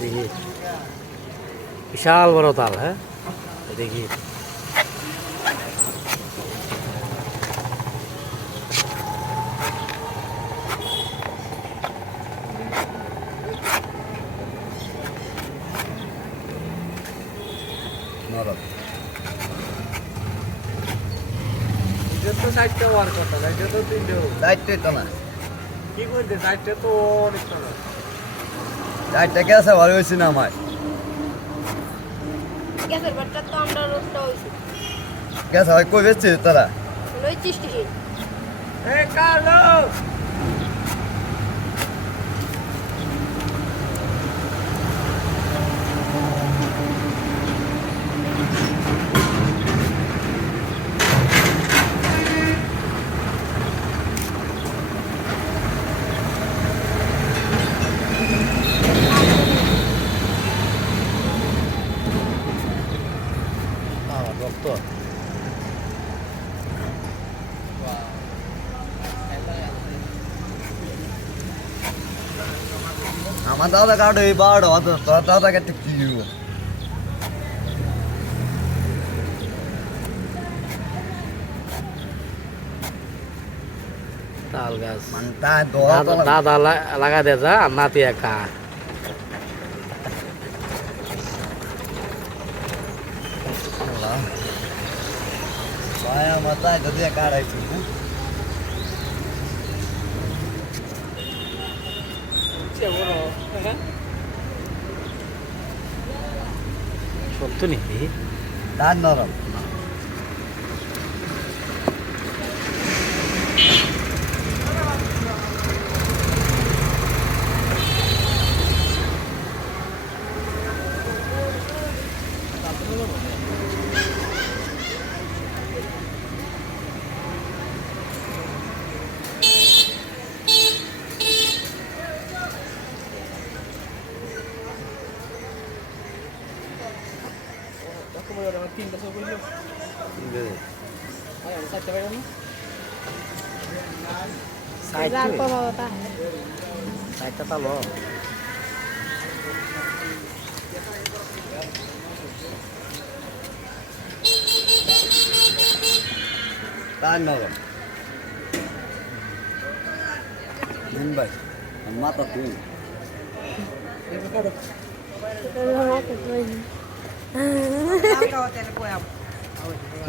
দেখি বিশাল বড় তাল। হ্যাঁ দেখি চারটা হওয়ার কথা না, এটা তো তিনটে চারটে তো না, কি করতে চারটে তো অনেক না। চারটে গেছে ভালো হয়েছে না আমার গ্যাসের বাটটা তো আমরা রোদটা হইছে গেছে ভাই কই বেচছিস তোরা? লইছিস কি এ কার্লোস রক্ত আমার দাদা কাটো এই বারো অত তোর দাদা কাটতে কি হইব? তাল গাছ মানে তা দোয়া তো দাদা লাগা দে যা আর নাতি একা ভাই আমার তাই যদি কাটাইছি শক্ত নেই ধান নরম রাগ বাবা তা সাইডটা তালো ধান নরম দিন ভাই মাথা তুই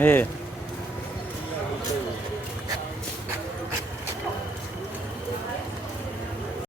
এ